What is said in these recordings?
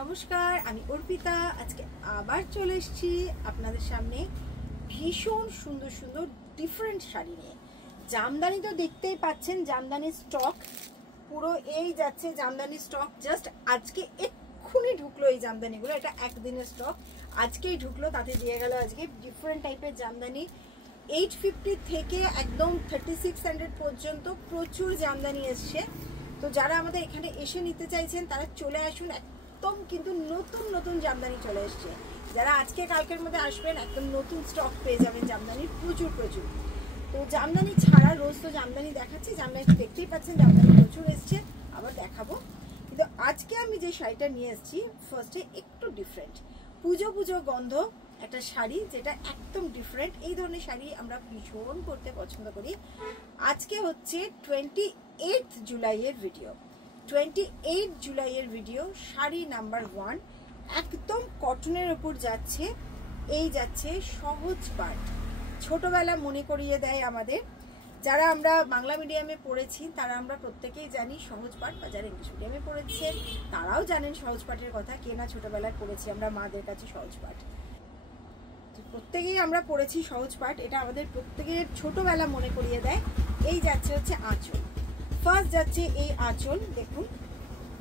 নমস্কার, আমি অর্পিতা। আজকে আবার চলে এসেছি আপনাদের সামনে ভীষণ সুন্দর সুন্দর ডিফারেন্ট শাড়ি নিয়ে। জামদানি তো দেখতেই পাচ্ছেন, জামদানি স্টক পুরো এই যাচ্ছে। জামদানি স্টক জাস্ট আজকে এক্ষুনি ঢুকলো এই জামদানিগুলো, এটা একদিনের স্টক আজকেই ঢুকলো, তাতে দিয়ে গেল আজকে ডিফারেন্ট টাইপের জামদানি। 850 থেকে একদম 3600 পর্যন্ত প্রচুর জামদানি এসছে। তো যারা আমাদের এখানে এসে নিতে চাইছেন তারা চলে আসুন, একদম কিন্তু নতুন নতুন জামদানি চলে এসছে। যারা আজকে কালকের মধ্যে আসবেন একদম নতুন স্টক পেয়ে যাবেন জামদানির, প্রচুর প্রচুর। তো জামদানি ছাড়া রোজ তো জামদানি দেখাচ্ছি, জামদানি দেখতেই পাচ্ছেন জামদানি প্রচুর এসছে, আবার দেখাবো। কিন্তু আজকে আমি যে শাড়িটা নিয়ে এসেছি ফার্স্টে একটু ডিফারেন্ট, পুজো পুজো গন্ধ একটা শাড়ি, যেটা একদম ডিফারেন্ট। এই ধরনের শাড়ি আমরা ভীষণ পরতে পছন্দ করি। আজকে হচ্ছে 28 জুলাইয়ের ভিডিও, 28 জুলাইয়ের ভিডিও। শাড়ি নাম্বার 1 একদম কটনের উপর যাচ্ছে। এই যাচ্ছে সহজ পাট। ছোটবেলা মনে করিয়ে দেয় আমাদের, যারা আমরা বাংলা মিডিয়ামে পড়েছি তারা আমরা প্রত্যেকেই জানি সহজ পাঠ, বা যারা ইংলিশ মিডিয়ামে পড়েছেন তারাও জানেন সহজ পাঠের কথা। কে না ছোটবেলায় পড়েছি আমরা মাদের কাছে সহজ পাঠ, প্রত্যেকেই আমরা পড়েছি সহজ পাঠ। এটা আমাদের প্রত্যেকের ছোটবেলা মনে করিয়ে দেয়। এই যাচ্ছে হচ্ছে আঁচল। ফার্স্ট যাচ্ছে এই আঁচল। দেখুন,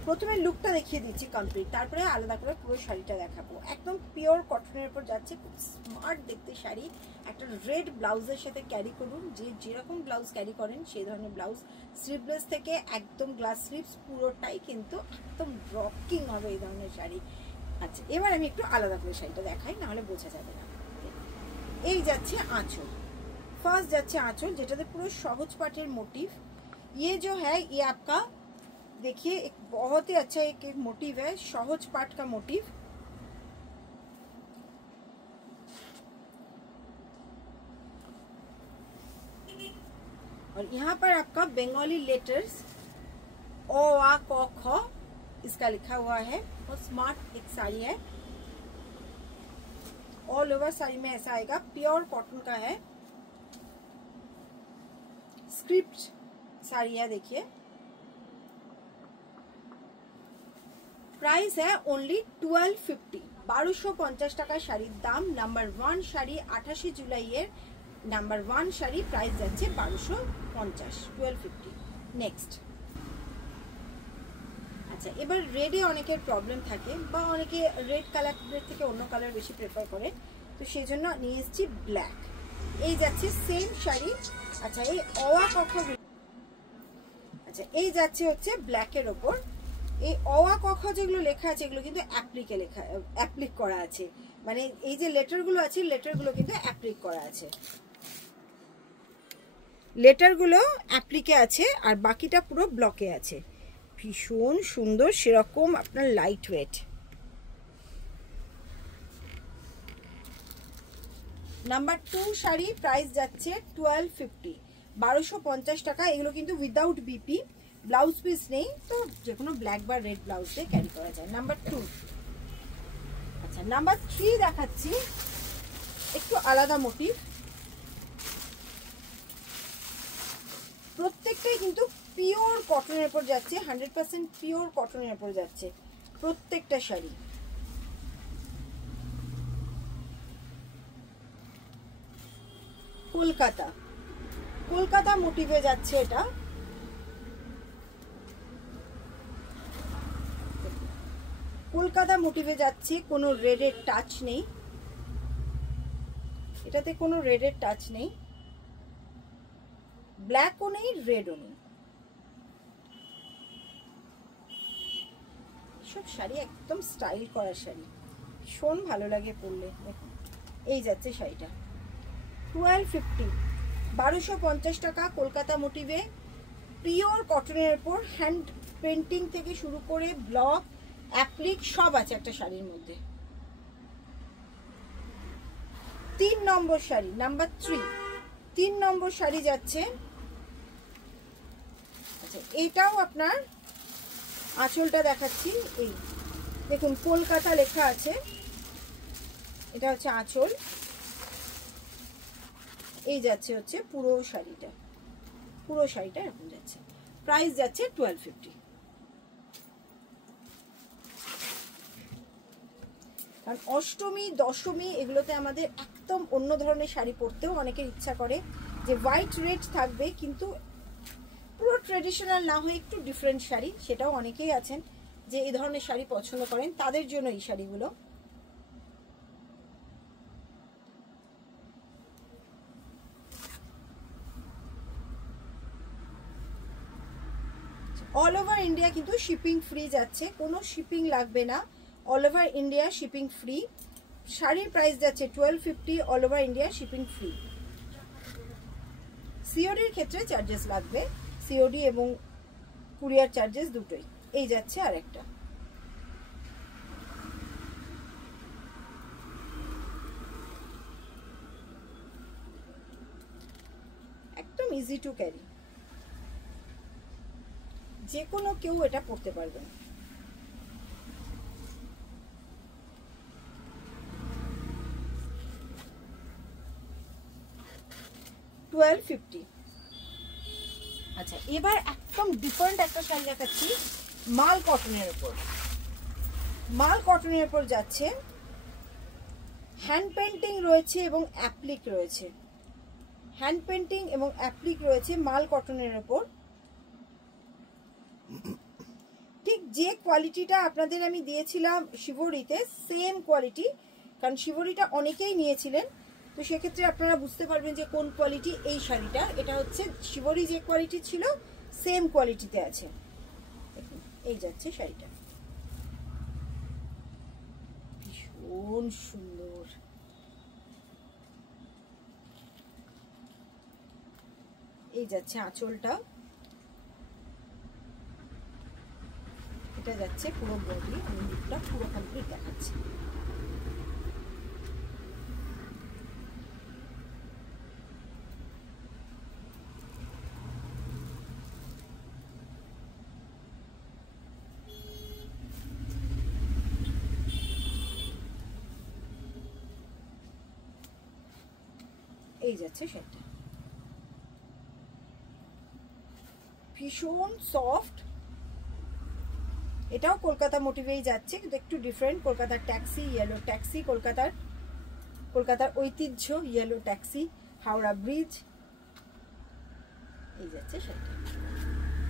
প্রথমে লুকটা দেখিয়ে দিচ্ছি কমপ্লিট, তারপরে আলাদা করে পুরো শাড়িটা দেখাবো। একদম পিওর কটনের উপর যাচ্ছে, খুব স্মার্ট দেখতে শাড়ি। একটা রেড ব্লাউজের সাথে ক্যারি করুন, যে যেরকম ব্লাউজ ক্যারি করেন সেই ধরনের ব্লাউজ। স্লিভলেস থেকে একদম গ্লাস স্লিভস, পুরোটাই কিন্তু একদম রকিং হবে এই ধরনের শাড়ি। আচ্ছা, এবার আমি একটু আলাদা করে শাড়িটা দেখাই, নাহলে বোঝা যাবে না। এই যাচ্ছে আঁচল। ফার্স্ট যাচ্ছে আঁচল, যেটাতে পুরো সহজ পাটের मोटिव। ये जो है ये आपका देखिए एक बहुत ही अच्छा एक मोटिव है, सहज पाट का मोटिव। और यहाँ पर आपका बंगाली लेटर्स ओ आ क ख इसका लिखा हुआ है। और स्मार्ट एक साड़ी है, ऑल ओवर साड़ी में ऐसा आएगा, प्योर कॉटन का है, स्क्रिप्ट साड़ी है। देखिए प्राइस है ओनली 1250, 1250 টাকা শাড়ির দাম। নাম্বার 1 শাড়ি 28 জুলাইয়ের নাম্বার 1 শাড়ি, প্রাইস যাচ্ছে 1250, 1250। নেক্সট, আচ্ছা, এবার রেডে অনেকের প্রবলেম থাকে, বা অনেকে রেড কালারের থেকে অন্য কালার বেশি প্রেফার করে, তো সেই জন্য নিয়ে এসেছি ব্ল্যাক। এই যাচ্ছে সেম শাড়ি। আচ্ছা, এই অওয়া কখ, আচ্ছা এই যাচ্ছে হচ্ছে ব্ল্যাকের ওপর। এই অওয়া কখ যেগুলো লেখা আছে এগুলো কিন্তু অ্যাপ্লিকে লেখা, অ্যাপ্লিক করা আছে, মানে এই যে লেটারগুলো আছে লেটারগুলো কিন্তু অ্যাপ্লিক করা আছে, লেটারগুলো অ্যাপ্লিকে আছে আর বাকিটা পুরো ব্লকে আছে। ভীষণ সুন্দর, সেরকম আপনার light weight. Number 2 sari, price যাচ্ছে 1250, 1250 টাকা। এগুলো কিন্তু উইদাউট বিপি, ব্লাউজ পিস নেই, তো যে কোনো ব্ল্যাক বা রেড ব্লাউজ দিয়ে ক্যারি করা যায়। নাম্বার 2। আচ্ছা, নাম্বার 3 দেখাচ্ছি, একটু আলাদা মোটিভ। প্রত্যেকটাই কিন্তু পিওর কটনের উপর যাচ্ছে, 100% পিওর কটনের উপর যাচ্ছে প্রত্যেকটা শাড়ি। কলকাতা, কলকাতা মোটিভে যাচ্ছে এটা। কলকাতা মোটিভে যাচ্ছে, কোনো রেডের টাচ নেই এটাতে, কোনো রেডের টাচ নেই, ব্ল্যাকও নেই, রেডও নেই। সব শাড়ি একদম স্টাইল করা শাড়ি, ভীষণ ভালো লাগে পরলে। দেখুন, এই যাচ্ছে শাড়িটা 1250, 1250 টাকা। কলকাতা মোটিভে পিওর কটনের উপর, হ্যান্ড পেন্টিং থেকে শুরু করে ব্লক অ্যাপ্লিক সব আছে একটা শাড়ির মধ্যে। 3 নম্বর শাড়ি, নাম্বার 3, 3 নম্বর শাড়ি যাচ্ছে। আচ্ছা, এটাও আপনার আঁচলটা দেখাচ্ছি। এই দেখুন, কলকাতা লেখা আছে, এটা হচ্ছে আঁচল। এই যাচ্ছে হচ্ছে পুরো শাড়িটা, পুরো শাড়িটা এরকম যাচ্ছে। প্রাইস যাচ্ছে 1250। কারণ অষ্টমী দশমী এগুলোতে আমাদের একদম অন্য ধরনের শাড়ি পরতেও অনেকের ইচ্ছা করে, যে হোয়াইট রেড থাকবে কিন্তু পুরো ট্রেডিশনাল না হয়ে একটু ডিফারেন্ট শাড়ি, সেটাও অনেকেই আছেন যে এই ধরনের শাড়ি পছন্দ করেন, তাদের জন্য এই শাড়িগুলো। অল ওভার ইন্ডিয়া কিন্তু শিপিং ফ্রি যাচ্ছে, কোনো শিপিং লাগবে না, all over India shipping free. শাড়ির প্রাইস যাচ্ছে 1250, all over India shipping free. সিওডির ক্ষেত্রে চার্জেস লাগবে, সিওডি এবং কুরিয়ার চার্জেস দুটোই। এই যাচ্ছে আরেকটা, একদম ইজি টু ক্যারি, যে কোনো কেউ এটা পরতে পারবেন। $1250। আচ্ছা, এবার একদম ডিফারেন্ট একটা শাড়ি দেখাচ্ছি, মাল কটনের উপর। মাল কটনের উপর যাচ্ছে, হ্যান্ড পেন্টিং রয়েছে এবং অ্যাপ্লিক রয়েছে, হ্যান্ড পেন্টিং এবং অ্যাপ্লিক রয়েছে মাল কটনের উপর। ঠিক যে কোয়ালিটিটা আপনাদের আমি দিয়েছিলাম শিবরিতে, সেম কোয়ালিটি, কারণ শিবরিটা অনেকেই নিয়েছিলেন, তো সেক্ষেত্রে আপনারা বুঝতে পারবেন যে কোন কোয়ালিটি এই শাড়িটা। এটা হচ্ছে শিবরি যে কোয়ালিটি ছিল সেম কোয়ালিটিতে আছে। দেখুন এই যাচ্ছে শাড়িটা, ভীষণ সুন্দর। এই যাচ্ছে আঁচলটা, এটা যাচ্ছে পুরো বডি, আমি লুকটা পুরো কমপ্লিট দেখাচ্ছি। এই যাচ্ছে সেটা, ভীষণ সফট। এটাও কলকাতা মোটিভেই যাচ্ছে কিন্তু একটু ডিফারেন্ট। কলকাতার ট্যাক্সি, ইয়েলো ট্যাক্সি, কলকাতার ঐতিহ্য ইয়েলো ট্যাক্সি, হাওড়া ব্রিজ। এই যাচ্ছে সেটা।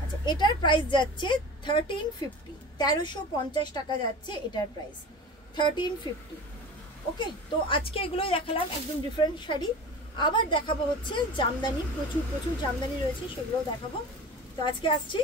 আচ্ছা, এটার প্রাইস যাচ্ছে 1350, 1350 টাকা যাচ্ছে এটার প্রাইস, 1350। ওকে, তো আজকে এগুলোই দেখালাম, একদম ডিফারেন্ট শাড়ি। আবার দেখাবো হচ্ছে জামদানি, প্রচুর জামদানি রয়েছে, সেগুলোও দেখাবো। তো আজকে আসছি।